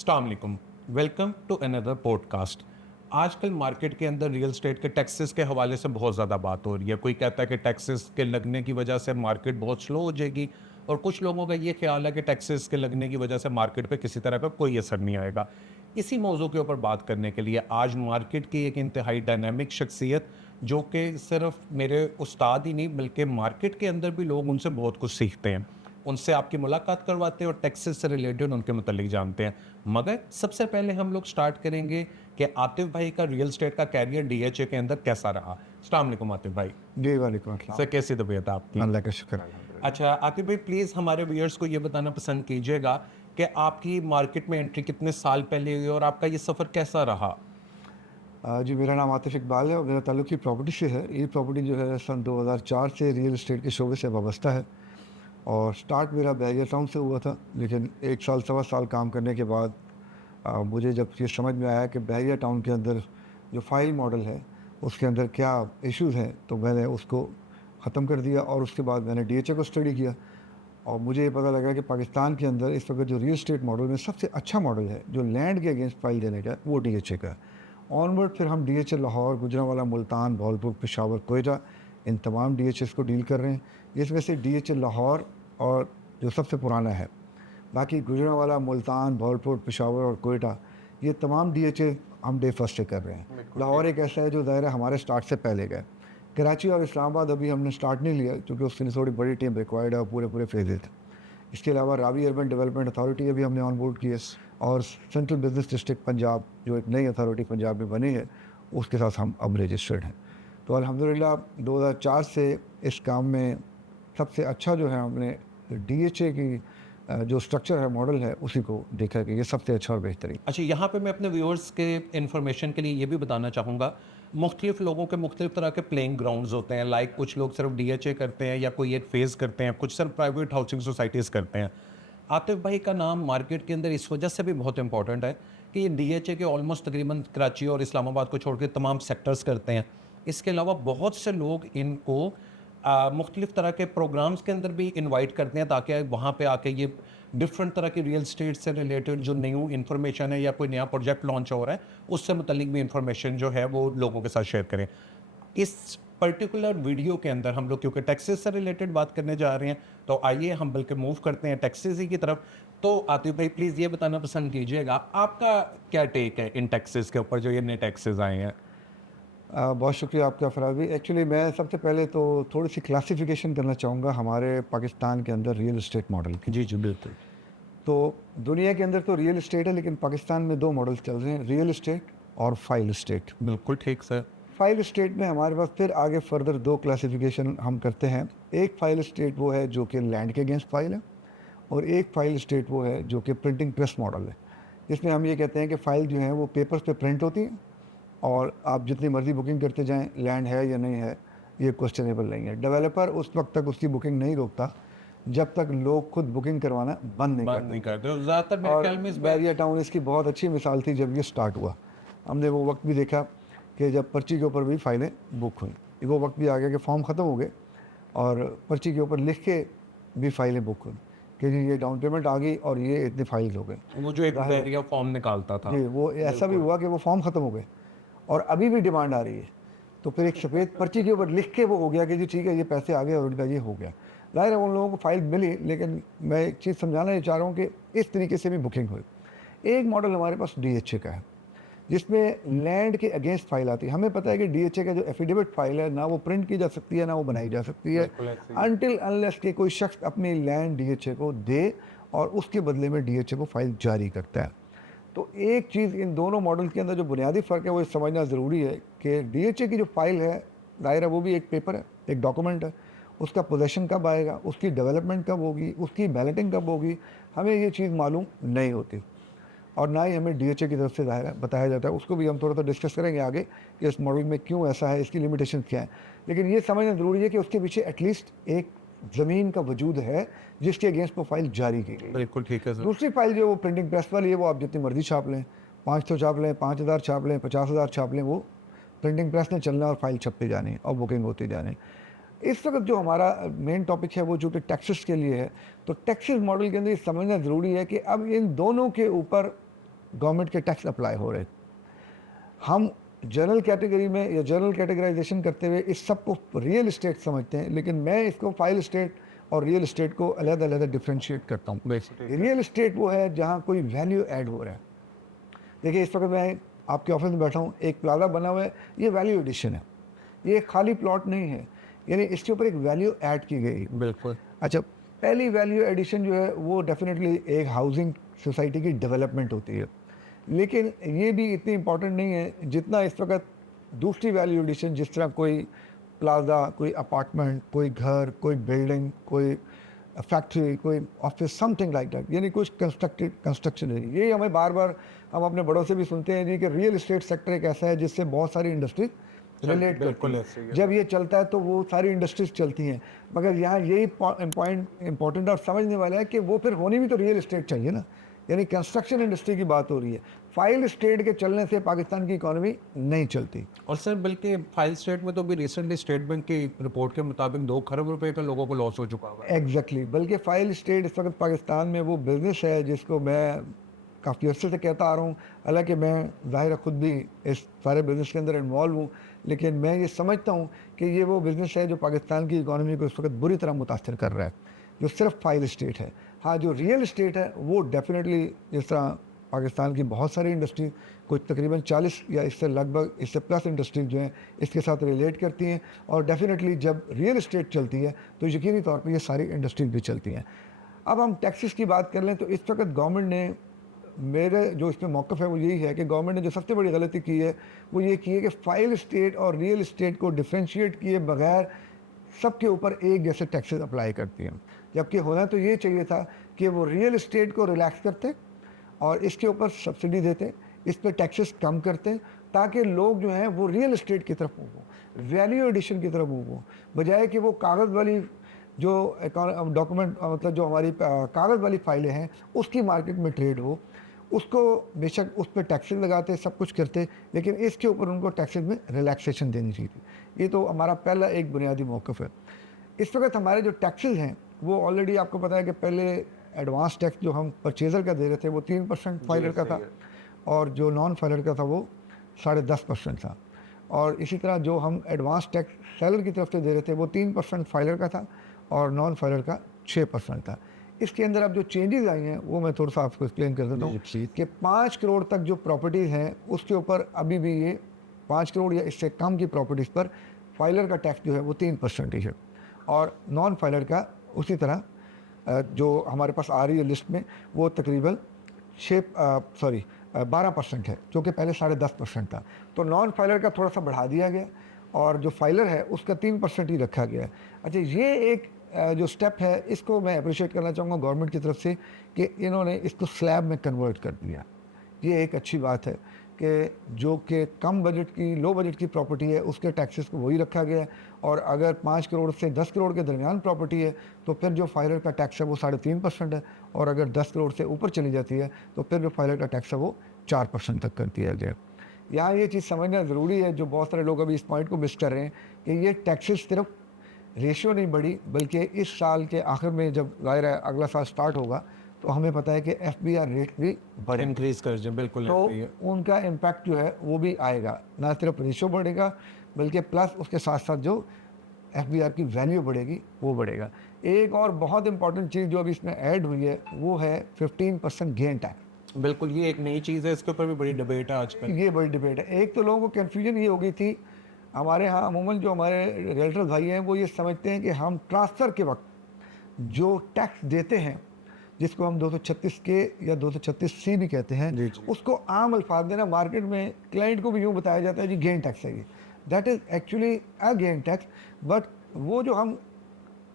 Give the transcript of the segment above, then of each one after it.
अस्सलाम वालेकुम। Welcome to another podcast. आजकल मार्केट के अंदर रियल एस्टेट के टैक्सेस के हवाले से बहुत ज़्यादा बात हो रही है। कोई कहता है कि टैक्सेस के लगने की वजह से मार्केट बहुत स्लो हो जाएगी, और कुछ लोगों का ये ख्याल है कि टैक्सेस के लगने की वजह से मार्केट पे किसी तरह का कोई असर नहीं आएगा। इसी मौजू के ऊपर बात करने के लिए आज मार्केट की एक इंतहाई डायनामिक शख्सियत, जो कि सिर्फ मेरे उस्ताद ही नहीं बल्कि मार्केट के अंदर भी लोग उनसे बहुत कुछ सीखते हैं, उनसे आपकी मुलाकात करवाते हैं और टैक्सेस से रिलेटेड उनके मुतालिक जानते हैं। मगर सबसे पहले हम लोग स्टार्ट करेंगे कि आतिफ भाई का रियल एस्टेट का कैरियर डीएचए के अंदर कैसा रहा। अस्सलाम वालेकुम आतिफ भाई। जी, वालेकुम अस्सलाम। सर, कैसी तबीयत है आपकी? अल्लाह का शुक्र अल्हम्दुलिल्लाह। अच्छा आतिफ भाई, प्लीज़ हमारे व्यूअर्स को ये बताना पसंद कीजिएगा कि आपकी मार्केट में एंट्री कितने साल पहले हुई और आपका ये सफ़र कैसा रहा? जी, मेरा नाम आतिफ़ इकबाल है और मेरा ताल्लुक ही प्रॉपर्टी से है। ये प्रॉपर्टी जो है सन 2004 से रियल एस्टेट के शोबे से वाबस्ता है और स्टार्ट मेरा बैरियर टाउन से हुआ था। लेकिन 1 साल सवा साल काम करने के बाद मुझे जब ये समझ में आया कि बैरियर टाउन के अंदर जो फ़ाइल मॉडल है, उसके अंदर क्या इश्यूज़ हैं, तो मैंने उसको ख़त्म कर दिया और उसके बाद मैंने डीएचए को स्टडी किया और मुझे ये पता लगा कि पाकिस्तान के अंदर इस वक्त जो रियल एस्टेट मॉडल में सबसे अच्छा मॉडल है, जो लैंड के अगेंस्ट फ़ाइल देने का है, वो डीएचए का है। ऑनवर्ड फिर हम डीएचए लाहौर, गुजरांवाला, मुल्तान, भावलपुर, पेशावर, कोयटा, इन तमाम डीएचएस को डील कर रहे हैं। इसमें से डीएचए लाहौर और जो सबसे पुराना है, बाकी गुजरांवाला, मुल्तान, भावलपुर, पेशावर और कोयटा, ये तमाम डीएचए हम डे फर्स्ट से कर रहे हैं। लाहौर एक ऐसा है जो ज़ाहिर है हमारे स्टार्ट से पहले गए। कराची और इस्लामाबाद अभी हमने स्टार्ट नहीं लिया क्योंकि उसके लिए थोड़ी बड़ी टीम रिक्वायर्ड है और पूरे फेजेज। इसके अलावा रावी अर्बन डेवलपमेंट अथॉरिटी अभी हमने ऑन बोर्ड की है और सेंट्रल बिजनेस डिस्ट्रिक्ट पंजाब, जो एक नई अथॉरिटी पंजाब में बनी है, उसके साथ हम अब रजिस्टर्ड हैं। तो अल्हम्दुलिल्लाह 2004 से इस काम में सबसे अच्छा जो है हमने डीएचए की जो स्ट्रक्चर है, मॉडल है, उसी को देखा कि ये सबसे अच्छा और बेहतरीन। अच्छा, यहाँ पे मैं अपने व्यूअर्स के इन्फॉर्मेशन के लिए ये भी बताना चाहूँगा, मुख्तलिफ़ लोगों के मुख्तलिफ़ तरह के प्लेइंग ग्राउंड्स होते हैं। लाइक कुछ लोग सिर्फ डीएचए करते हैं या कोई एक फ़ेज़ करते हैं, कुछ सिर्फ प्राइवेट हाउसिंग सोसाइटीज़ करते हैं। आतिफ भाई का नाम मार्केट के अंदर इस वजह से भी बहुत इंपॉर्टेंट है कि ये डीएचए के ऑलमोस्ट तकरीबन कराची और इस्लामाबाद को छोड़ के तमाम सेक्टर्स करते हैं। इसके अलावा बहुत से लोग इनको मुख्तलिफ़ तरह के प्रोग्राम्स के अंदर भी इनवाइट करते हैं, ताकि वहाँ पे आके ये डिफरेंट तरह की रियल एस्टेट से रिलेटेड जो न्यू इन्फॉर्मेशन है या कोई नया प्रोजेक्ट लॉन्च हो रहा है, उससे मुतल्लिक भी इन्फॉर्मेशन जो है वो लोगों के साथ शेयर करें। इस पर्टिकुलर वीडियो के अंदर हम लोग क्योंकि टैक्सेस से रिलेटेड बात करने जा रहे हैं, तो आइए हम बल्कि मूव करते हैं टैक्सेस ही की तरफ। तो आतिफ भाई, प्लीज़ ये बताना पसंद कीजिएगा, आपका क्या टेक है इन टैक्सेस के ऊपर जो ये नए टैक्सेस आए हैं? बहुत शुक्रिया आपका फराज़ी। एक्चुअली मैं सबसे पहले तो थोड़ी-सी क्लासिफ़िकेशन करना चाहूँगा हमारे पाकिस्तान के अंदर रियल एस्टेट मॉडल की। जी, जी, बिल्कुल। तो दुनिया के अंदर तो रियल एस्टेट है, लेकिन पाकिस्तान में 2 मॉडल्स चल रहे हैं, रियल एस्टेट और फाइल एस्टेट। बिल्कुल ठीक सर। फाइल एस्टेट में हमारे पास फिर आगे फर्दर 2 क्लासिफ़िकेशन हम करते हैं। एक फाइल एस्टेट वो है जो कि लैंड के अगेंस्ट फाइल है और एक फाइल एस्टेट वो है जो कि प्रिंटिंग प्रेस मॉडल है। जिसमें हम ये कहते हैं कि फ़ाइल जो है वो पेपर्स पे प्रिंट होती है और आप जितनी मर्ज़ी बुकिंग करते जाएँ, लैंड है या नहीं है, ये क्वेश्चनेबल नहीं है। डेवलपर उस वक़्त तक उसकी बुकिंग नहीं रोकता, जब तक लोग खुद बुकिंग करवाना बंद नहीं बात कर नहीं देते। करते और ज़्यादातर मेरे और ख्याल में इस बैरियर टाउन इसकी बहुत अच्छी मिसाल थी जब ये स्टार्ट हुआ। हमने वो वक्त भी देखा कि जब पर्ची के ऊपर भी फ़ाइलें बुक हुई। वो वक्त भी आ गया कि फॉर्म ख़त्म हो गए और पर्ची के ऊपर लिख के भी फ़ाइलें बुक हुई कि जी ये डाउन पेमेंट आ गई और ये इतने फ़ाइल हो गए। वो जो एक ज़ाहिर है बैरियर फॉर्म निकालता था। जी, वो ऐसा भी बिल्कुल। हुआ कि वो फॉर्म ख़त्म हो गए और अभी भी डिमांड आ रही है। तो फिर एक सफ़ेद पर्ची के ऊपर लिख के वो हो गया कि जी ठीक है, ये पैसे आ गए और उनका ये हो गया। ज़ाहिर है उन लोगों को फ़ाइल मिली, लेकिन मैं एक चीज़ समझाना ये चाह रहा हूँ कि इस तरीके से भी बुकिंग हुई। एक मॉडल हमारे पास डीएचए का है, जिसमें लैंड के अगेंस्ट फाइल आती है। हमें पता है कि डीएचए का जो एफिडेविट फाइल है, ना वो प्रिंट की जा सकती है, ना वो बनाई जा सकती है, बिल्कुल ऐसे ही। अनटिल अनलेस कि कोई शख्स अपनी लैंड डीएचए को दे और उसके बदले में डीएचए को फाइल जारी करता है। तो एक चीज़ इन दोनों मॉडल के अंदर जो बुनियादी फ़र्क है वो ये समझना ज़रूरी है कि डीएचए की जो फाइल है, ज़ाहिर है वो भी एक पेपर है, एक डॉक्यूमेंट है। उसका पोज़ेशन कब आएगा, उसकी डेवलपमेंट कब होगी, उसकी बैलेटिंग कब होगी, हमें ये चीज़ मालूम नहीं होती और ना ही हमें डीएचए की तरफ से ज़ाहिर है बताया जाता है। उसको भी हम थोड़ा-सा डिस्कस करेंगे आगे कि इस मॉडल में क्यों ऐसा है, इसकी लिमिटेशंस क्या हैं। लेकिन ये समझना ज़रूरी है कि उसके पीछे एटलीस्ट एक ज़मीन का वजूद है, जिसके अगेंस्ट वो फाइल जारी की गई। बिल्कुल ठीक है सर। दूसरी फाइल जो है वो प्रिंटिंग प्रेस वाली है, वो आप जितनी मर्ज़ी छाप लें, 500 छाप लें, 5000 छाप लें, 50,000 छाप लें, वो प्रिंटिंग प्रेस ने चलना और फाइल छपती जानी और बुकिंग होती जानी। इस वक्त जो हमारा मेन टॉपिक है वो जो कि टैक्सेस के लिए है, तो टैक्सेस मॉडल के अंदर ये समझना ज़रूरी है कि अब इन दोनों के ऊपर गवर्नमेंट के टैक्स अप्लाई हो रहे। हम जनरल कैटेगरी में या जनरल कैटेगराइजेशन करते हुए इस सब को रियल इस्टेट समझते हैं, लेकिन मैं इसको फाइल इस्टेट और रियल इस्टेट को अलग-अलग डिफरेंशिएट करता हूँ। रियल इस्टेट वो है जहाँ कोई वैल्यू ऐड हो रहा है। देखिए, इस वक्त मैं आपके ऑफिस में बैठा हूँ, एक प्लाजा बना हुआ है, ये वैल्यू एडिशन है, ये खाली प्लॉट नहीं है, यानी इसके ऊपर एक वैल्यू ऐड की गई। बिल्कुल। अच्छा, पहली वैल्यू एडिशन जो है वो डेफिनेटली एक हाउसिंग सोसाइटी की डेवलपमेंट होती है, लेकिन ये भी इतनी इम्पॉर्टेंट नहीं है जितना इस वक्त दूसरी वैल्यू एडिशन, जिस तरह कोई प्लाजा, कोई अपार्टमेंट, कोई घर, कोई बिल्डिंग, कोई फैक्ट्री, कोई ऑफिस, समथिंग लाइक दैट, यानी कुछ कंस्ट्रक्शन है। ये हमें बार बार हम अपने बड़ों से भी सुनते हैं जी कि रियल इस्टेट सेक्टर एक ऐसा है जिससे बहुत सारी इंडस्ट्रीज रिलेट करती है। जब ये चलता है तो वो सारी इंडस्ट्रीज चलती हैं, मगर यहाँ यही पॉइंट इम्पॉर्टेंट और समझने वाला है कि वो फिर होनी भी तो रियल इस्टेट चाहिए ना, यानी कंस्ट्रक्शन इंडस्ट्री की बात हो रही है। फाइल स्टेट के चलने से पाकिस्तान की इकोनॉमी नहीं चलती। और सर बल्कि फाइल स्टेट में तो भी रिसेंटली स्टेट बैंक की रिपोर्ट के मुताबिक 2 खरब रुपए का लोगों को लॉस हो चुका हुआ है। एग्जैक्टली, बल्कि फाइल स्टेट इस वक्त पाकिस्तान में वो बिज़नेस है जिसको मैं काफ़ी अर्से से कहता आ रहा हूँ, हालांकि मैं ज़ाहिर खुद भी इस सारे बिज़नेस के अंदर इन्वॉल्व हूँ, लेकिन मैं ये समझता हूँ कि ये वो बिज़नेस है जो पाकिस्तान की इकोनॉमी को इस वक्त बुरी तरह मुतासर कर रहा है, जो सिर्फ फाइल स्टेट है। हाँ, जो रियल इस्टेट है वो डेफिनेटली, जिस तरह पाकिस्तान की बहुत सारी इंडस्ट्री, कुछ तकरीबन 40 या इससे लगभग इससे प्लस इंडस्ट्रीज जो हैं इसके साथ रिलेट करती हैं, और डेफिनेटली जब रियल इस्टेट चलती है तो यकीनी तौर पर ये सारी इंडस्ट्रीज भी चलती हैं। अब हम टैक्सेस की बात कर लें तो इस वक्त गवर्नमेंट ने, मेरे जो इसमें मौक़िफ़ है वो यही है कि गवर्नमेंट ने जो सबसे बड़ी गलती की है वो ये की है कि फाइल स्टेट और रियल इस्टेट को डिफ्रेंशिएट किए बगैर सबके ऊपर एक जैसे टैक्सेस अप्लाई करती हैं, जबकि होना तो ये चाहिए था कि वो रियल इस्टेट को रिलैक्स करते और इसके ऊपर सब्सिडी देते, इस पर टैक्सेस कम करते, ताकि लोग जो हैं वो रियल इस्टेट की तरफ मूव हो, वैल्यू एडिशन की तरफ मूव हो, बजाय कि वो कागज़ वाली जो डॉक्यूमेंट, मतलब जो हमारी कागज़ वाली फाइलें हैं उसकी मार्केट में ट्रेड हो। उसको बेशक उस पर टैक्सेस लगाते, सब कुछ करते, लेकिन इसके ऊपर उनको टैक्सेस में रिलैक्सेशन देनी चाहिए थी। ये तो हमारा पहला एक बुनियादी मौक़िफ़ है। इस वक्त हमारे जो टैक्सेस हैं वो ऑलरेडी आपको पता है कि पहले एडवांस टैक्स जो हम परचेज़र का दे रहे थे वो 3% फाइलर का था, और जो नॉन फाइलर का था वो 10.5% था, और इसी तरह जो हम एडवांस टैक्स सेलर की तरफ से दे रहे थे वो 3% फाइलर का था और नॉन फाइलर का 6% था। इसके अंदर अब जो चेंजेस आई हैं वो मैं थोड़ा सा आपको एक्सप्लेन कर देता हूँ कि 5 करोड़ तक जो प्रॉपर्टीज़ हैं उसके ऊपर अभी भी ये 5 करोड़ या इससे कम की प्रॉपर्टीज़ पर फाइलर का टैक्स जो है वो 3% ही है, और नॉन फाइलर का उसी तरह जो हमारे पास आ रही है लिस्ट में वो तकरीबन 12% है, जो कि पहले 10.5% था। तो नॉन फाइलर का थोड़ा सा बढ़ा दिया गया और जो फाइलर है उसका 3% ही रखा गया है। अच्छा, ये एक जो स्टेप है इसको मैं अप्रिशिएट करना चाहूँगा गवर्नमेंट की तरफ से कि इन्होंने इसको स्लैब में कन्वर्ट कर दिया। ये एक अच्छी बात है कि जो कि कम बजट की, लो बजट की प्रॉपर्टी है उसके टैक्सेस को वही रखा गया है, और अगर 5 करोड़ से 10 करोड़ के दरमियान प्रॉपर्टी है तो फिर जो फाइलर का टैक्स है वो 3.5% है, और अगर 10 करोड़ से ऊपर चली जाती है तो फिर जो फाइलर का टैक्स है वो 4% तक कर दिया गया। यहाँ ये चीज़ समझना ज़रूरी है, जो बहुत सारे लोग अभी इस पॉइंट को मिस कर रहे हैं कि ये टैक्सेस सिर्फ रेशियो नहीं बढ़ी, बल्कि इस साल के आखिर में जब ज़ाहिर है अगला साल स्टार्ट होगा तो हमें पता है कि FBR रेट भी बढ़े, इंक्रीज कर जाए, बिल्कुल। तो उनका इम्पैक्ट जो है वो भी आएगा, ना सिर्फ रेशियो बढ़ेगा बल्कि प्लस उसके साथ साथ जो FBR की वैल्यू बढ़ेगी वो बढ़ेगा। एक और बहुत इंपॉर्टेंट चीज़ जो अभी इसमें ऐड हुई है वो है 15% गेन टैक्स। बिल्कुल, ये एक नई चीज़ है, इसके ऊपर भी बड़ी डिबेट है आजकल। ये बड़ी डिबेट है। एक तो लोगों को कन्फ्यूजन ये हो गई थी, हमारे यहाँ अमूमन जो हमारे रियल्टर भाई हैं वो ये समझते हैं कि हम ट्रांसफ़र के वक्त जो टैक्स देते हैं, जिसको हम 236 के या 236 सी भी कहते हैं, उसको आम अल्फाज में ना मार्केट में क्लाइंट को भी यूँ बताया जाता है जी गेन टैक्स है ये। That is actually a gain tax, but वो जो हम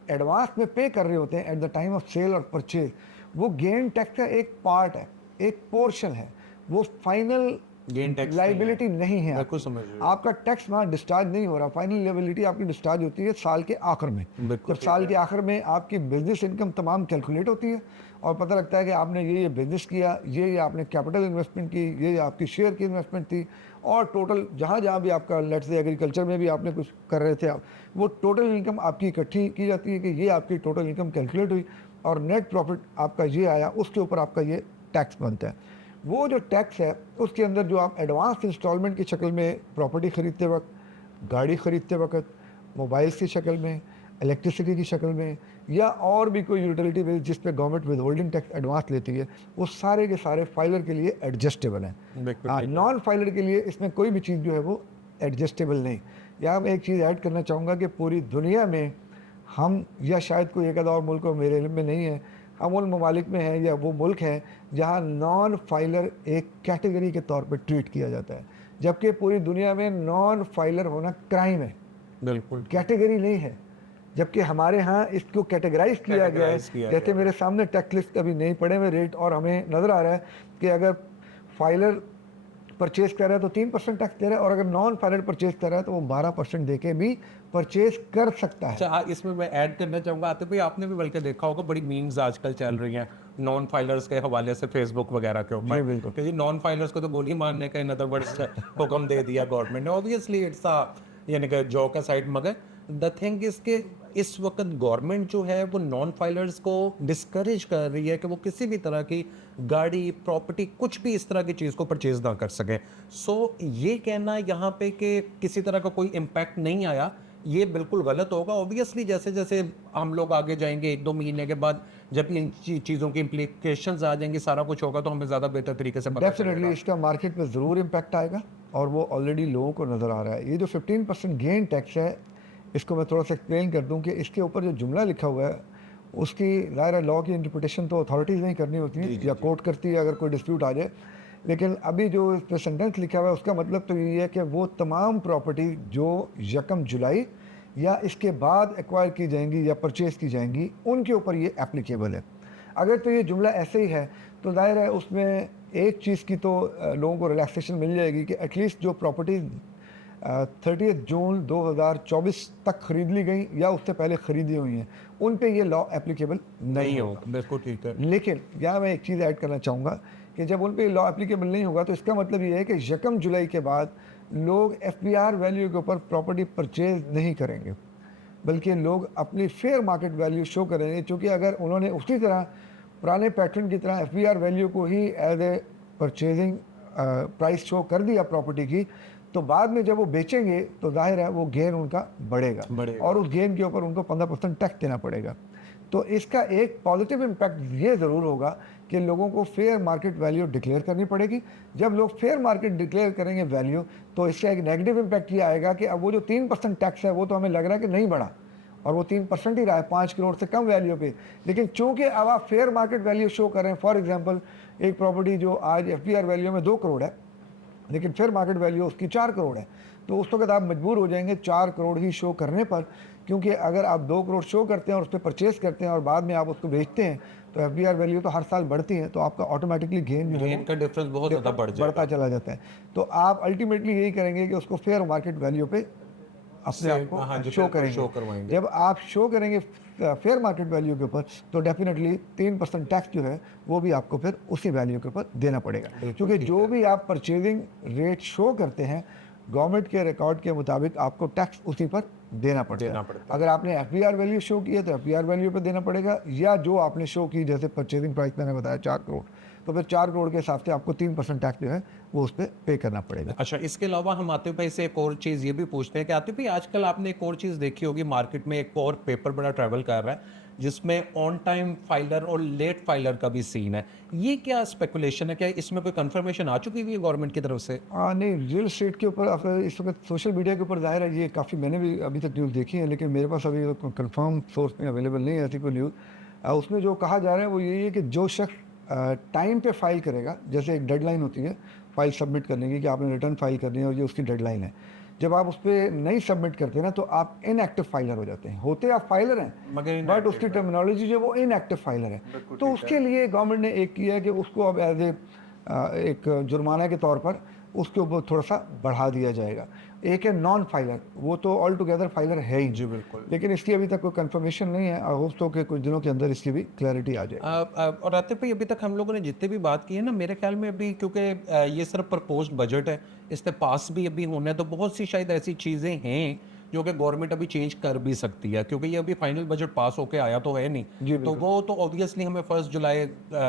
एडवांस में पे कर रहे होते हैं at the time of sale और परचेज, वो गेन टैक्स का एक पार्ट है, एक पोर्शन है, वो फाइनल गेन टैक्स लाइबिलिटी नहीं है। बिल्कुल समझ रहे हो। आपका टैक्स वहाँ डिस्चार्ज नहीं हो रहा, फाइनल लाइबिलिटी आपकी डिस्चार्ज होती है साल के आखिर में। बिल्कुल जब साल के आखिर में आपकी बिजनेस इनकम तमाम कैलकुलेट होती है और पता लगता है कि आपने ये बिज़नेस किया, ये आपने कैपिटल इन्वेस्टमेंट की, ये आपकी शेयर की इन्वेस्टमेंट थी, और टोटल जहाँ भी आपका, लेट्स से एग्रीकल्चर में भी आपने कुछ कर रहे थे आप, वो टोटल इनकम आपकी इकट्ठी की जाती है कि ये आपकी टोटल इनकम कैलकुलेट हुई और नेट प्रॉफिट आपका ये आया, उसके ऊपर आपका ये टैक्स बनता है। वो जो टैक्स है उसके अंदर जो आप एडवांस इंस्टॉलमेंट की शक्ल में प्रॉपर्टी ख़रीदते वक्त, गाड़ी ख़रीदते वक्त, मोबाइल्स की शक्ल में, इलेक्ट्रिसिटी की शक्ल में, या और भी कोई यूटिलिटी बिल जिस पे government with holding tax advance लेती है, वो सारे के सारे फाइलर के लिए एडजस्टेबल हैं। बिल्कुल हाँ, ठीक है। नॉन फाइलर के लिए इसमें कोई भी चीज़ जो है वो एडजस्टेबल नहीं। यहाँ मैं एक चीज़ ऐड करना चाहूँगा कि पूरी दुनिया में हम, या शायद कोई एक आधा और मुल्क हो, मेरे इल्म में नहीं है, हम उन ममालिक में हैं या वो मुल्क हैं जहाँ नॉन फाइलर एक कैटेगरी के तौर पे ट्रीट किया जाता है, जबकि पूरी दुनिया में नॉन फाइलर होना क्राइम है, बिल्कुल कैटेगरी नहीं है। जबकि हमारे यहाँ इसको कैटेगराइज किया गया है। कैटेगराइज किया जैसे गया मेरे सामने टैक्स लिस्ट अभी नहीं पड़े हुए रेट, और हमें नज़र आ रहा है कि अगर फाइलर परचेज कर रहा है तो 3% टैक्स दे रहा है, और अगर नॉन फाइलर परचेज कर रहा है तो वो 12% दे के भी परचेज कर सकता है। अच्छा हाँ, इसमें मैं ऐड करना चाहूँगा आतिफ भाई, आपने भी बल्कि देखा होगा बड़ी मीम्स आजकल चल रही हैं नॉन फाइलर्स के हवाले से फेसबुक वगैरह के जी ऊपर बिल्कुल। कि जी नॉन फाइलर्स को तो गोली मारने का इन अदर वर्ड्स हुक्म दे दिया गवर्नमेंट ने। ऑब्वियसली इट्स अ यानी कि जो का साइड, मगर द थिंग इज के इस वक्त गवर्नमेंट जो है वो नॉन फाइलर्स को डिस्करेज कर रही है कि वो किसी भी तरह की गाड़ी, प्रॉपर्टी, कुछ भी इस तरह की चीज़ को परचेज ना कर सकें। सो ये कहना यहाँ पे कि किसी तरह का कोई इम्पैक्ट नहीं आया, ये बिल्कुल गलत होगा। ऑब्वियसली जैसे जैसे हम लोग आगे जाएंगे 1-2 महीने के बाद, जब इन चीज़ों की इम्प्लीकेशंस आ जाएंगी, सारा कुछ होगा, तो हमें ज़्यादा बेहतर तरीके से पता डेफिनेटली चलेगा। इसका मार्केट में ज़रूर इम्पैक्ट आएगा, और वो ऑलरेडी लोगों को नज़र आ रहा है। ये जो 15% गेन टैक्स है, इसको मैं थोड़ा सा एक्सप्लेन कर दूं कि इसके ऊपर जो जुमला लिखा हुआ है उसकी ज़ाहिर लॉ की इंटरप्रिटेशन तो अथॉरिटीज़ नहीं करनी होती है, या कोर्ट करती है अगर कोई डिस्प्यूट आ जाए। लेकिन अभी जो इस पर सेंटेंस लिखा हुआ है उसका मतलब तो ये है कि वो तमाम प्रॉपर्टी जो 1 जुलाई या इसके बाद एक्वायर की जाएंगी या परचेज़ की जाएंगी, उनके ऊपर ये एप्लीकेबल है। अगर तो ये जुमला ऐसे ही है तो जाहिर है उसमें एक चीज़ की तो लोगों को रिलैक्सेशन मिल जाएगी कि एटलीस्ट जो प्रॉपर्टी 30 जून 2024 तक खरीद ली गई या उससे पहले खरीदी हुई हैं, उन पे ये लॉ एप्लीकेबल नहीं होगा। बिल्कुल ठीक है। लेकिन यहाँ मैं एक चीज़ ऐड करना चाहूँगा कि जब उन पे लॉ एप्लीकेबल नहीं होगा तो इसका मतलब ये है कि 1 जुलाई के बाद लोग FBR वैल्यू के ऊपर प्रॉपर्टी परचेज नहीं करेंगे, बल्कि लोग अपनी फेयर मार्केट वैल्यू शो करेंगे। क्योंकि अगर उन्होंने उसी तरह पुराने पैटर्न की तरह FBR वैल्यू को ही as a purchasing price show कर दिया प्रॉपर्टी की, तो बाद में जब वो बेचेंगे तो जाहिर है वो गेन उनका बढ़ेगा, और उस गेन के ऊपर उनको 15% टैक्स देना पड़ेगा। तो इसका एक पॉजिटिव इम्पैक्ट ये ज़रूर होगा कि लोगों को फेयर मार्केट वैल्यू डिक्लेयर करनी पड़ेगी। जब लोग फेयर मार्केट डिक्लेयर करेंगे वैल्यू, तो इसका एक नेगेटिव इम्पैक्ट ये आएगा कि अब वो जो 3% टैक्स है वो तो हमें लग रहा है कि नहीं बढ़ा, और वो 3% ही रहा है 5 करोड़ से कम वैल्यू पे। लेकिन चूंकि अब आप फेयर मार्केट वैल्यू शो कर रहे हैं, फॉर एग्जांपल एक प्रॉपर्टी जो आज FBR वैल्यू में 2 करोड़ है, लेकिन फेयर मार्केट वैल्यू उसकी 4 करोड़ है, तो उस वक्त आप मजबूर हो जाएंगे 4 करोड़ ही शो करने पर। क्योंकि अगर आप 2 करोड़ शो करते हैं और उस पर परचेज करते हैं और बाद में आप उसको बेचते हैं, तो FBR वैल्यू तो हर साल बढ़ती है, तो आपका ऑटोमेटिकली गेन जो है गेन का डिफरेंस बहुत ज़्यादा बढ़ता चला जाता है। तो आप अल्टीमेटली यही करेंगे कि उसको फेयर मार्केट वैल्यू पे अपने आप को शो करेंगे। जब आप शो करेंगे फेयर मार्केट वैल्यू के ऊपर, तो डेफिनेटली 3% टैक्स जो है वो भी आपको फिर उसी वैल्यू के ऊपर देना पड़ेगा। क्योंकि जो भी आप परचेजिंग रेट शो करते हैं गवर्नमेंट के रिकॉर्ड के मुताबिक आपको टैक्स उसी पर देना पड़ता है। अगर आपने FBR वैल्यू शो की है तो FBR वैल्यू पर देना पड़ेगा, या जो आपने शो की जैसे परचेजिंग प्राइस मैंने बताया 4 करोड़, तो फिर 4 करोड़ के हिसाब से आपको 3% टैक्स जो है वो उस पर पे करना पड़ेगा। अच्छा, इसके अलावा हम आतिफ भाई से एक और चीज़ ये भी पूछते हैं कि आतिफ भाई आजकल आपने एक और चीज़ देखी होगी मार्केट में, एक और पेपर बड़ा ट्रैवल कर रहा है जिसमें ऑन टाइम फाइलर और लेट फाइलर का भी सीन है। ये क्या स्पेकुलेशन है, क्या इसमें कोई कंफर्मेशन आ चुकी हुई है गवर्नमेंट की तरफ से? नहीं, रियल एस्टेट के ऊपर अब इस वक्त सोशल मीडिया के ऊपर ज़ाहिर है ये काफ़ी, मैंने भी अभी तक न्यूज़ देखी है, लेकिन मेरे पास अभी कंफर्म सोर्स में अवेलेबल नहीं है ऐसी कोई न्यूज़। उसमें जो कहा जा रहा है वो यही है कि जो शख्स टाइम पे फाइल करेगा, जैसे एक डेडलाइन होती है फाइल सबमिट करने की कि आपने रिटर्न फाइल करनी है और ये उसकी डेडलाइन है, जब आप उस पर नहीं सबमिट करते ना तो आप इनएक्टिव फाइलर हो जाते हैं। होते आप फाइलर हैं बट उसकी टर्मिनोलॉजी जो वो इनएक्टिव फाइलर है। तो उसके लिए गवर्नमेंट ने एक किया है कि उसको अब एज ए एक जुर्माना के तौर पर उसके ऊपर थोड़ा सा बढ़ा दिया जाएगा। एक है नॉन फाइलर, वो तो ऑल टुगेदर फाइलर है ही। जी बिल्कुल। लेकिन इसकी अभी तक कोई कंफर्मेशन नहीं है, आई होप तो कि कुछ दिनों के अंदर इसकी भी क्लैरिटी आ जाए। और आतिफ भाई अभी तक हम लोगों ने जितने भी बात की है ना, मेरे ख्याल में अभी क्योंकि ये सिर्फ प्रपोज्ड बजट है, इस पे पास भी अभी होना है, तो बहुत सी शायद ऐसी चीज़ें हैं जो कि गवर्नमेंट अभी चेंज कर भी सकती है, क्योंकि ये अभी फाइनल बजट पास होके आया तो है नहीं, तो वो तो ऑब्वियसली हमें 1 जुलाई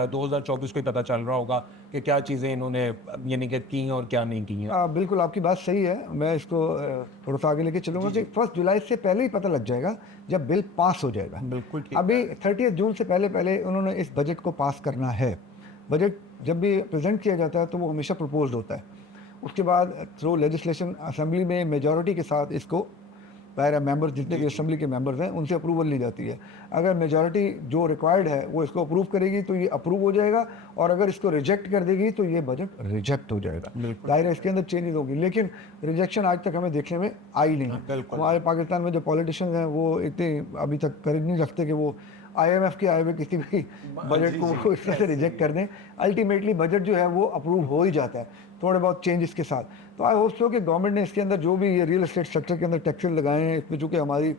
2024 को ही पता चल रहा होगा कि क्या चीज़ें इन्होंने यानी कि की और क्या नहीं की हैं। बिल्कुल आपकी बात सही है। मैं इसको थोड़ा सा आगे लेके चलूँगा कि 1 जुलाई से पहले ही पता लग जाएगा जब बिल पास हो जाएगा। बिल्कुल ठीक अभी 30 जून से पहले उन्होंने इस बजट को पास करना है। बजट जब भी प्रेज़ेंट किया जाता है तो वो हमेशा प्रपोज़्ड होता है। उसके बाद थ्रू लेजिस्लेशन असेंबली में मेजॉरिटी के साथ इसको पैरा मेंबर जितने भी असेंबली के मेंबर्स हैं उनसे अप्रूवल ली जाती है। अगर मेजॉरिटी जो रिक्वायर्ड है वो इसको अप्रूव करेगी तो ये अप्रूव हो जाएगा, और अगर इसको रिजेक्ट कर देगी तो ये बजट रिजेक्ट हो जाएगा। दायरा इसके अंदर चेंजेस होगी, लेकिन रिजेक्शन आज तक हमें देखने में आई नहीं। हमारे पाकिस्तान में जो पॉलिटिशियंस हैं वो इतने अभी तक कर नहीं रखते कि वो IMF के आए हुए किसी भी बजट को वो इस तरह से रिजेक्ट कर दें। अल्टीमेटली बजट जो है वो अप्रूव हो ही जाता है थोड़े बहुत चेंजेस के साथ। तो आई होप सो कि गवर्नमेंट ने इसके अंदर जो भी ये रियल एस्टेट सेक्टर के अंदर टैक्सेस लगाए हैं, इसमें चूँकि हमारी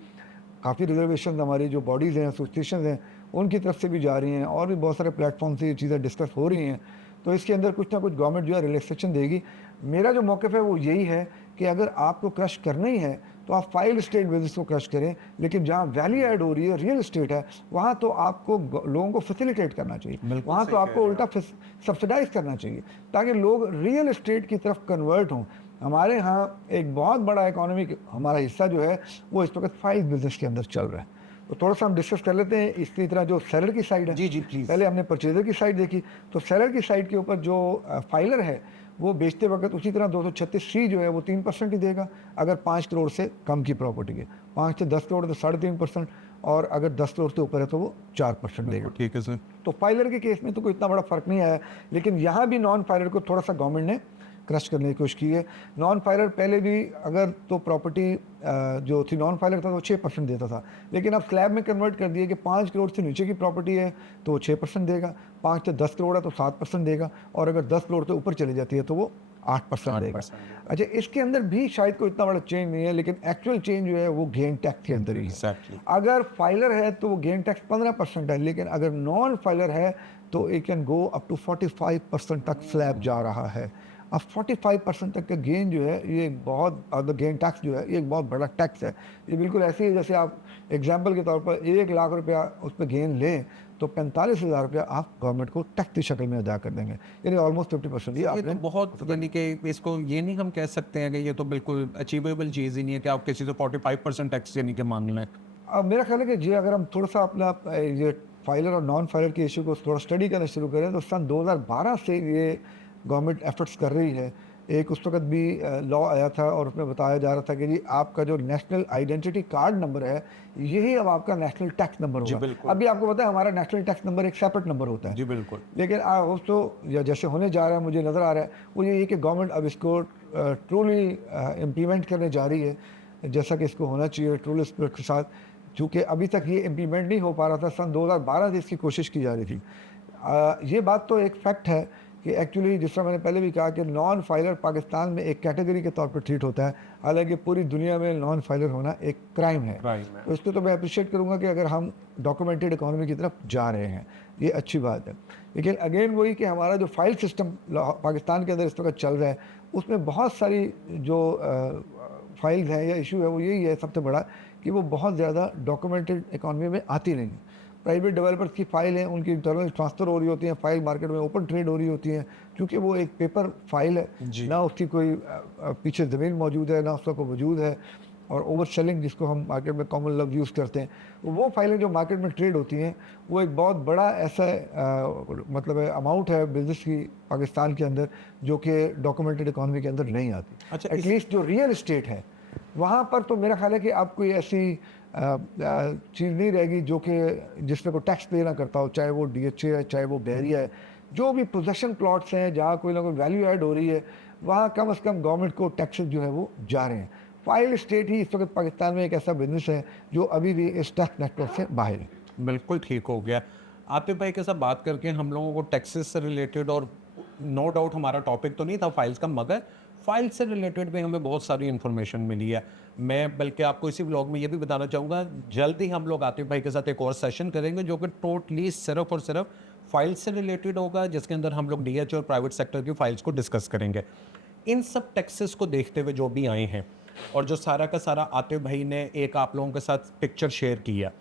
काफ़ी रिजर्वेशन हमारी जो बॉडीज़ हैं, एसोसिएशन हैं, उनकी तरफ से भी जा रही हैं, और भी बहुत सारे प्लेटफॉर्म से ये चीज़ें डिस्कस हो रही हैं, तो इसके अंदर कुछ ना कुछ गवर्नमेंट जो है रिलैक्सेशन देगी। मेरा जो मौक़िफ़ है वो यही है कि अगर आपको क्रश करना ही है तो आप फाइल स्टेट बिजनेस को क्रश करें, लेकिन जहाँ वैल्यू ऐड हो रही है, रियल एस्टेट है, वहाँ तो आपको लोगों को फैसिलिटेट करना चाहिए, वहाँ तो आपको उल्टा सब्सिडाइज करना चाहिए ताकि लोग रियल एस्टेट की तरफ कन्वर्ट हों। हमारे यहाँ एक बहुत बड़ा इकोनॉमिक हमारा हिस्सा जो है वो इस वक्त फाइल बिजनेस के अंदर चल रहा है। तो थोड़ा सा हम डिस्कस कर लेते हैं इसी तरह जो सेलर की साइड है। जी प्लीज़। पहले हमने परचेजर की साइड देखी, तो सेलर की साइड के ऊपर जो फाइलर है वो बेचते वक्त उसी तरह 236C जो है वो 3% ही देगा अगर 5 करोड़ से कम की प्रॉपर्टी है। 5 से 10 करोड़ तो 3.5%, और अगर 10 करोड़ से ऊपर है तो वो 4% देगा। ठीक है सर। तो फाइलर के केस में तो कोई इतना बड़ा फ़र्क नहीं आया, लेकिन यहाँ भी नॉन फाइलर को थोड़ा सा गवर्नमेंट ने क्रश करने की कोशिश की है। नॉन फाइलर पहले भी अगर तो प्रॉपर्टी जो थी नॉन फाइलर था तो 6% देता था, लेकिन अब स्लैब में कन्वर्ट कर दिया कि 5 करोड़ से नीचे की प्रॉपर्टी है तो वो 6% देगा, 5 से 10 करोड़ है तो 7% देगा, और अगर 10 करोड़ से ऊपर चली जाती है तो वो 8% देगा। अच्छा, इसके अंदर भी शायद कोई इतना बड़ा चेंज नहीं है, लेकिन एक्चुअल चेंज जो है वो गेन टैक्स के अंदर ही है। अगर फाइलर है तो वो गेन टैक्स 15% है, लेकिन अगर नॉन फाइलर है तो it can go up to 45% तक स्लैब जा रहा है। अब 45% तक का गेन जो है ये एक बहुत गेन टैक्स जो है ये एक बहुत बड़ा टैक्स है। ये बिल्कुल ऐसे ही जैसे आप एग्जांपल के तौर पर 1 लाख रुपया उस पर गेन लें तो 45,000 रुपया आप गवर्नमेंट को टैक्स की शक्ल में अदा कर देंगे, यानी ऑलमोस्ट 50%। ये तो बहुत, यानी कि इसको ये नहीं हम कह सकते हैं कि ये तो बिल्कुल अचीवेबल चीज़ ही नहीं है कि आप किसी से 45% टैक्स यानी कि मान लें। अब मेरा ख्याल है कि जी अगर हम थोड़ा सा अपना ये फाइलर और नॉन फाइलर के इशू को थोड़ा स्टडी करना शुरू करें तो सन 2012 से ये गवर्नमेंट एफर्ट्स कर रही है। एक उस वक्त भी लॉ आया था और उसमें बताया जा रहा था कि जी आपका जो नेशनल आइडेंटिटी कार्ड नंबर है यही अब आपका नेशनल टैक्स नंबर होगा। अभी आपको पता है हमारा नेशनल टैक्स नंबर एक सेपरेट नंबर होता है। जी बिल्कुल। लेकिन तो या जैसे होने जा रहा है मुझे नज़र आ रहा है वो ये कि गवर्नमेंट अब इसको ट्रूली इम्प्लीमेंट करने जा रही है जैसा कि इसको होना चाहिए ट्रूली स्पिरिट के साथ, चूँकि अभी तक ये इम्प्लीमेंट नहीं हो पा रहा था। सन 2012 से इसकी कोशिश की जा रही थी। ये बात तो एक फैक्ट है कि एक्चुअली जिस तरह मैंने पहले भी कहा कि नॉन फाइलर पाकिस्तान में एक कैटेगरी के तौर पर ट्रीट होता है, हालांकि पूरी दुनिया में नॉन फाइलर होना एक क्राइम है। तो इसको तो मैं अप्रिशिएट करूँगा कि अगर हम डॉक्यूमेंटेड इकोनॉमी की तरफ जा रहे हैं ये अच्छी बात है। लेकिन अगेन वही कि हमारा जो फाइल सिस्टम पाकिस्तान के अंदर इस वक्त चल रहा है उसमें बहुत सारी जो फाइल्स हैं या इशू है वो यही है सबसे बड़ा कि वो बहुत ज़्यादा डॉक्यूमेंटेड इकोनॉमी में आती नहीं। प्राइवेट डेवलपर्स की फ़ाइल हैं उनकी इंटरनल ट्रांसफ़र हो रही होती हैं, फ़ाइल मार्केट में ओपन ट्रेड हो रही होती हैं, क्योंकि वो एक पेपर फाइल है, ना उसकी कोई पीछे ज़मीन मौजूद है ना उसका कोई वजूद है, और ओवर सेलिंग जिसको हम मार्केट में कॉमन लफ्ज़ यूज़ करते हैं, वो फाइलें जो मार्केट में ट्रेड होती हैं वो एक बहुत बड़ा ऐसा मतलब अमाउंट है बिजनेस की पाकिस्तान के अंदर जो कि डॉक्यूमेंटेड इकॉनमी के अंदर नहीं आती। अच्छा, एटलीस्ट जो रियल इस्टेट है वहाँ पर तो मेरा ख्याल है कि आप कोई ऐसी चीज़ नहीं रहेगी जो कि जिसमें कोई टैक्स पे ना करता हो, चाहे वो DHA है चाहे वो बहरिया है। जो भी पोजेसन प्लॉट्स हैं जहाँ कोई ना कोई वैल्यू ऐड हो रही है वहाँ कम से कम गवर्नमेंट को टैक्सेस जो है वो जा रहे हैं। फाइल स्टेट ही इस वक्त पाकिस्तान में एक ऐसा बिजनेस है जो अभी भी इस टैक्स नेटवर्क से बाहर है। बिल्कुल ठीक हो गया। आतिफ भाई के साथ बात करके हम लोगों को टैक्सेस से रिलेटेड, और नो डाउट हमारा टॉपिक तो नहीं था फाइल्स का, मगर फाइल से रिलेटेड भी हमें बहुत सारी इन्फॉर्मेशन मिली है। मैं बल्कि आपको इसी व्लॉग में ये भी बताना चाहूँगा, जल्द ही हम लोग आतिफ भाई के साथ एक और सेशन करेंगे जो कि टोटली सिर्फ और सिर्फ फाइल से रिलेटेड होगा, जिसके अंदर हम लोग DHA और प्राइवेट सेक्टर की फाइल्स को डिस्कस करेंगे। इन सब टैक्सेस को देखते हुए जो भी आए हैं, और जो सारा का सारा आतिफ भाई ने एक आप लोगों के साथ पिक्चर शेयर किया,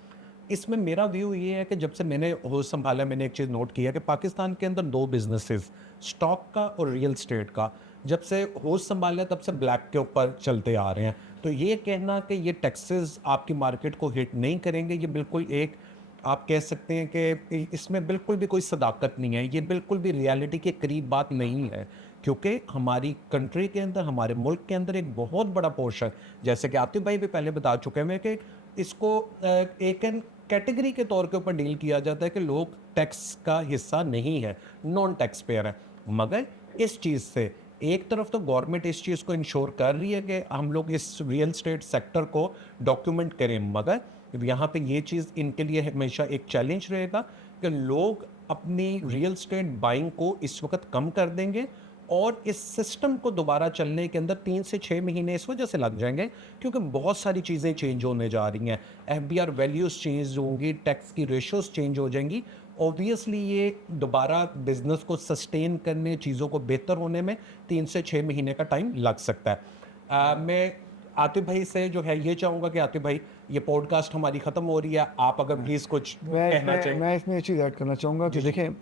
इसमें मेरा व्यू ये है कि जब से मैंने होश संभाला, मैंने एक चीज़ नोट किया कि पाकिस्तान के अंदर 2 बिजनेसेस, स्टॉक का और रियल एस्टेट का, जब से होश संभाला तब से ब्लैक के ऊपर चलते आ रहे हैं। तो ये कहना कि ये टैक्सेस आपकी मार्केट को हिट नहीं करेंगे, ये बिल्कुल एक आप कह सकते हैं कि इसमें बिल्कुल भी कोई सदाकत नहीं है, ये बिल्कुल भी रियलिटी के करीब बात नहीं है, क्योंकि हमारी कंट्री के अंदर, हमारे मुल्क के अंदर एक बहुत बड़ा पोर्शन, जैसे कि आतिफ भाई भी पहले बता चुके हैं कि इसको एक एन कैटेगरी के तौर के ऊपर डील किया जाता है कि लोग टैक्स का हिस्सा नहीं है, नॉन टैक्स पेयर है। मगर इस चीज़ से एक तरफ तो गवर्नमेंट इस चीज़ को इंश्योर कर रही है कि हम लोग इस रियल एस्टेट सेक्टर को डॉक्यूमेंट करें, मगर यहाँ पे ये चीज़ इनके लिए हमेशा एक चैलेंज रहेगा कि लोग अपनी रियल एस्टेट बाइंग को इस वक्त कम कर देंगे और इस सिस्टम को दोबारा चलने के अंदर 3 से 6 महीने इस वजह से लग जाएंगे क्योंकि बहुत सारी चीज़ें चेंज होने जा रही हैं। एफबीआर वैल्यूज़ चेंज होंगी, टैक्स की रेशोज़ चेंज हो जाएंगी। ऑब्वियसली ये दोबारा बिजनेस को सस्टेन करने, चीज़ों को बेहतर होने में 3 से 6 महीने का टाइम लग सकता है। मैं आतिफ भाई से जो है ये चाहूँगा कि आतिफ भाई, ये पॉडकास्ट हमारी ख़त्म हो रही है, आप अगर प्लीज़ कुछ कहना चाहें। मैं इसमें एक चीज़ ऐड करना चाहूँगा कि देखें,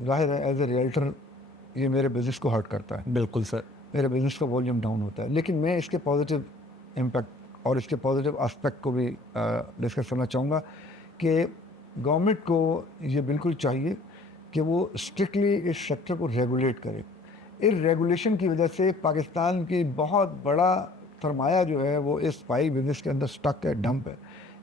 ज़ाहिर है एज ए रियल्टर ये मेरे बिज़नेस को हर्ट करता है, बिल्कुल सर। मेरे बिज़नेस का वॉल्यूम डाउन होता है, लेकिन मैं इसके पॉजिटिव इम्पैक्ट और इसके पॉजिटिव एस्पेक्ट को भी डिस्कस करना चाहूँगा कि गवर्नमेंट को ये बिल्कुल चाहिए कि वो स्ट्रिक्टली इस सेक्टर को रेगुलेट करे। इस रेगुलेशन की वजह से पाकिस्तान की बहुत बड़ा सरमाया जो है वो इस स्पाई बिज़नेस के अंदर स्टक है, डंप है।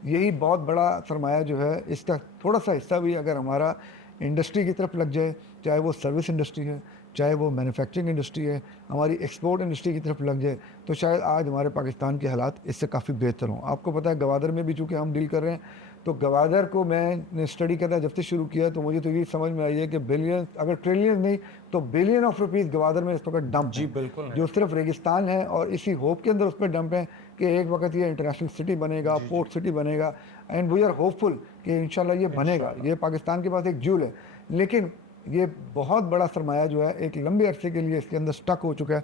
यही बहुत बड़ा सरमाया जो है, इसका थोड़ा सा हिस्सा भी अगर हमारा इंडस्ट्री की तरफ लग जाए, चाहे वो सर्विस इंडस्ट्री है, चाहे वो मैन्युफैक्चरिंग इंडस्ट्री है, हमारी एक्सपोर्ट इंडस्ट्री की तरफ लग जाए, तो शायद आज हमारे पाकिस्तान के हालात इससे काफ़ी बेहतर हों। आपको पता है गवादर में भी चूँकि हम डील कर रहे हैं, तो गवादर को मैंने स्टडी करना जब से शुरू किया तो मुझे तो ये समझ में आई है कि बिलियन, अगर ट्रिलियन नहीं तो बिलियन ऑफ रुपीज़ गवादर में इस वक्त डंप जी है, बिल्कुल है। जो सिर्फ रेगिस्तान है और इसी होप के अंदर उस पर डंप है कि एक वक्त ये इंटरनेशनल सिटी बनेगा, पोर्ट सिटी बनेगा, एंड वी आर होपफुल कि इंशाल्लाह ये बनेगा। ये पाकिस्तान के पास एक जूल है, लेकिन ये बहुत बड़ा सरमाया जो है एक लंबे अरसे के लिए इसके अंदर स्टक हो चुका है।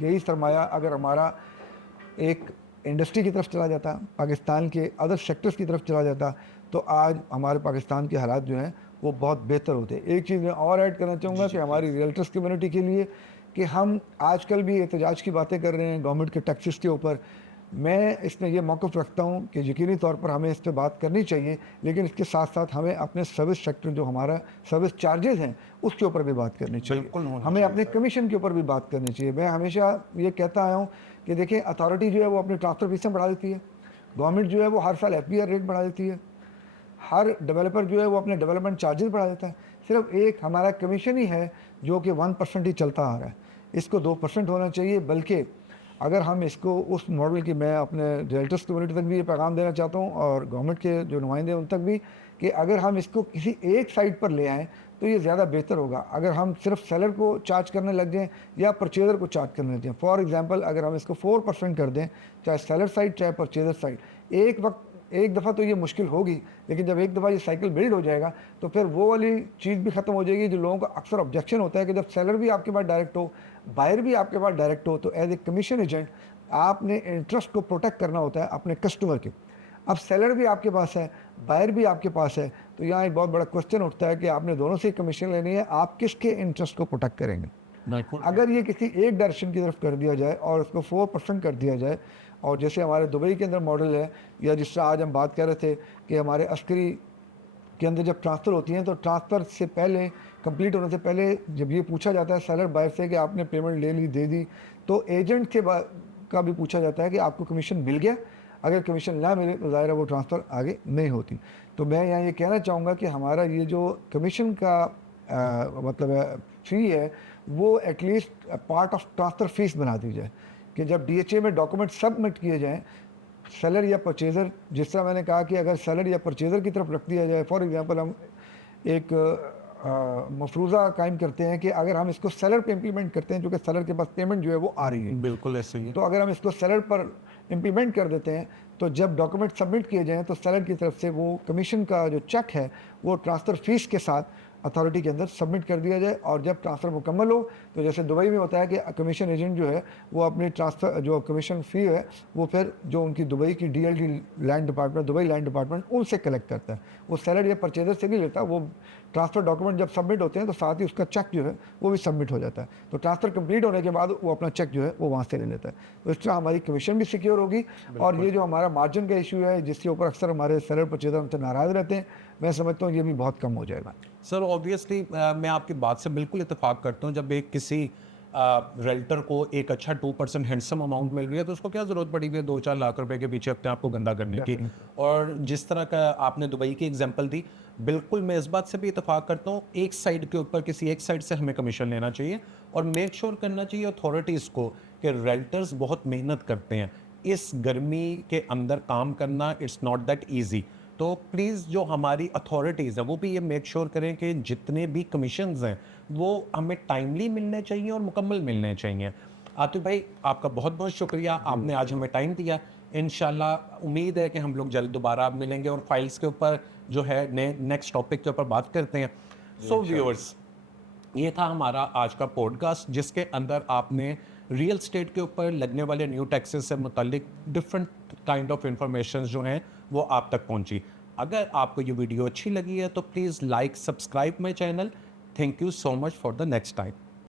यही सरमाया अगर हमारा एक इंडस्ट्री की तरफ चला जाता, पाकिस्तान के अदर सेक्टर्स की तरफ चला जाता, तो आज हमारे पाकिस्तान के हालात जो हैं वो बहुत बेहतर होते। एक चीज़ मैं और ऐड करना चाहूँगा कि हमारी रियल्टर्स कम्युनिटी के लिए कि हम आजकल भी एहतजाज की बातें कर रहे हैं गवर्नमेंट के टैक्सेस के ऊपर। मैं इसमें ये मौक़िफ़ रखता हूँ कि यकीनी तौर पर हमें इस पर बात करनी चाहिए, लेकिन इसके साथ साथ हमें अपने सर्विस सेक्टर, जो हमारा सर्विस चार्जेस हैं, उसके ऊपर भी बात करनी चाहिए। बिल्कुल होना हमें चाहिए अपने कमीशन के ऊपर भी बात करनी चाहिए। मैं हमेशा ये कहता आया हूँ कि देखिए, अथॉरिटी जो है वो अपने ट्रांसफ़र फीसें बढ़ा देती है, गवर्नमेंट जो है वो हर साल एफबीआर रेट बढ़ा देती है, हर डेवलपर जो है वो अपने डेवलपमेंट चार्जेस बढ़ा देता है। सिर्फ एक हमारा कमीशन ही है जो कि 1% ही चलता आ रहा है। इसको 2% होना चाहिए। बल्कि अगर हम इसको उस मॉडल की, मैं अपने रियल्टर्स कम्युनिटी तक भी ये पैगाम देना चाहता हूँ और गवर्नमेंट के जो नुमाइंदे हैं उन तक भी, कि अगर हम इसको किसी एक साइड पर ले आएँ तो ये ज़्यादा बेहतर होगा। अगर हम सिर्फ सेलर को चार्ज करने लग जाएँ या परचेज़र को चार्ज करने लग जाएँ, फॉर एग्जांपल अगर हम इसको 4% कर दें, चाहे सेलर साइड चाहे परचेज़र साइड, एक दफ़ा तो ये मुश्किल होगी, लेकिन जब एक दफ़ा ये साइकिल बिल्ड हो जाएगा तो फिर वो वाली चीज़ भी ख़त्म हो जाएगी जो लोगों का अक्सर ऑब्जेक्शन होता है कि जब सेलर भी आपके पास डायरेक्ट हो, बायर भी आपके पास डायरेक्ट हो, तो एज ए कमीशन एजेंट आपने इंटरेस्ट को प्रोटेक्ट करना होता है अपने कस्टमर के। अब सेलर भी आपके पास है, बायर भी आपके पास है, तो यहाँ एक बहुत बड़ा क्वेश्चन उठता है कि आपने दोनों से कमीशन लेनी है, आप किसके इंटरेस्ट को प्रोटेक्ट करेंगे। अगर ये किसी एक डायरेक्शन की तरफ कर दिया जाए और उसको 4% कर दिया जाए, और जैसे हमारे दुबई के अंदर मॉडल है, या जिस तरह आज हम बात कर रहे थे कि हमारे अस्करी के अंदर जब ट्रांसफ़र होती हैं तो ट्रांसफ़र से पहले, कंप्लीट होने से पहले जब ये पूछा जाता है सेलर बायर से कि आपने पेमेंट ले ली, दे दी, तो एजेंट के का भी पूछा जाता है कि आपको कमीशन मिल गया। अगर कमीशन ना मिले तो ज़ाहिर है वो ट्रांसफ़र आगे नहीं होती। तो मैं यहाँ ये कहना चाहूँगा कि हमारा ये जो कमीशन का मतलब फ़ी है, वो at least part of transfer fees बना दी जाए कि जब डीएचए में डॉक्यूमेंट सबमिट किए जाएँ, सेलर या परचेज़र, जिस तरह मैंने कहा कि अगर सेलर या परचेज़र की तरफ रख दिया जाए, फॉर एग्जांपल हम एक मफरूज़ा कायम करते हैं कि अगर हम इसको सेलर पे इम्प्लीमेंट करते हैं, क्योंकि सेलर के पास पेमेंट जो है वो आ रही है, बिल्कुल ऐसे ही। तो अगर हम इसको सेलर पर इम्प्लीमेंट कर देते हैं तो जब डॉक्यूमेंट सबमिट किए जाएँ तो सेलर की तरफ से वो कमीशन का जो चेक है वो ट्रांसफ़र फ़ीस के साथ अथॉरिटी के अंदर सबमिट कर दिया जाए, और जब ट्रांसफ़र मुकम्मल हो तो जैसे दुबई में होता है कि कमीशन एजेंट जो है वो अपनी ट्रांसफ़र जो कमीशन फ़ी है वो फिर जो उनकी दुबई की DLD land department, Dubai land department, उनसे कलेक्ट करता है। वो सेलर या परचेज़र से नहीं लेता, वो ट्रांसफ़र डॉक्यूमेंट जब सबमिट होते हैं तो साथ ही उसका चेक जो है वो भी सबमिट हो जाता है। तो ट्रांसफ़र कंप्लीट होने के बाद वो अपना चेक जो है वो वहाँ से ले लेता है। तो इस तरह हमारी कमीशन भी सिक्योर होगी, और ये जो हमारा मार्जिन का इशू है जिसके ऊपर अक्सर हमारे सेलर परचेज़र हमसे नाराज़ रहते हैं, मैं समझता हूँ ये भी बहुत कम हो जाएगा। सर ऑब्वियसली मैं आपकी बात से बिल्कुल इत्तेफाक करता हूँ। जब एक किसी रेल्टर को एक अच्छा 2% हैंडसम अमाउंट मिल रही है तो उसको क्या ज़रूरत पड़ी हुई है 2-4 लाख रुपए के पीछे अपने आप को गंदा करने की। और जिस तरह का आपने दुबई की एग्जांपल दी, बिल्कुल मैं इस बात से भी इत्तेफाक करता हूँ, एक साइड के ऊपर किसी एक साइड से हमें कमीशन लेना चाहिए और मेक श्योर करना चाहिए अथॉरिटीज़ को कि रेल्टर्स बहुत मेहनत करते हैं। इस गर्मी के अंदर काम करना इट्स नॉट दैट ईजी। तो प्लीज़ जो हमारी अथॉरिटीज़ हैं वो भी ये मेक श्योर करें कि जितने भी कमीशंस हैं वो हमें टाइमली मिलने चाहिए और मुकम्मल मिलने चाहिए। आतिफ भाई आपका बहुत बहुत शुक्रिया, आपने आज हमें टाइम दिया। इंशाल्लाह उम्मीद है कि हम लोग जल्द दोबारा मिलेंगे और फाइल्स के ऊपर जो है नेक्स्ट टॉपिक के ऊपर बात करते हैं। सो व्यूअर्स, ये था हमारा आज का पॉडकास्ट जिसके अंदर आपने रियल स्टेट के ऊपर लगने वाले न्यू टैक्सेस से मुतालिक डिफरेंट काइंड ऑफ इंफॉर्मेशन जो हैं वो आप तक पहुंची। अगर आपको ये वीडियो अच्छी लगी है तो please like subscribe my channel. Thank you so much for the next time.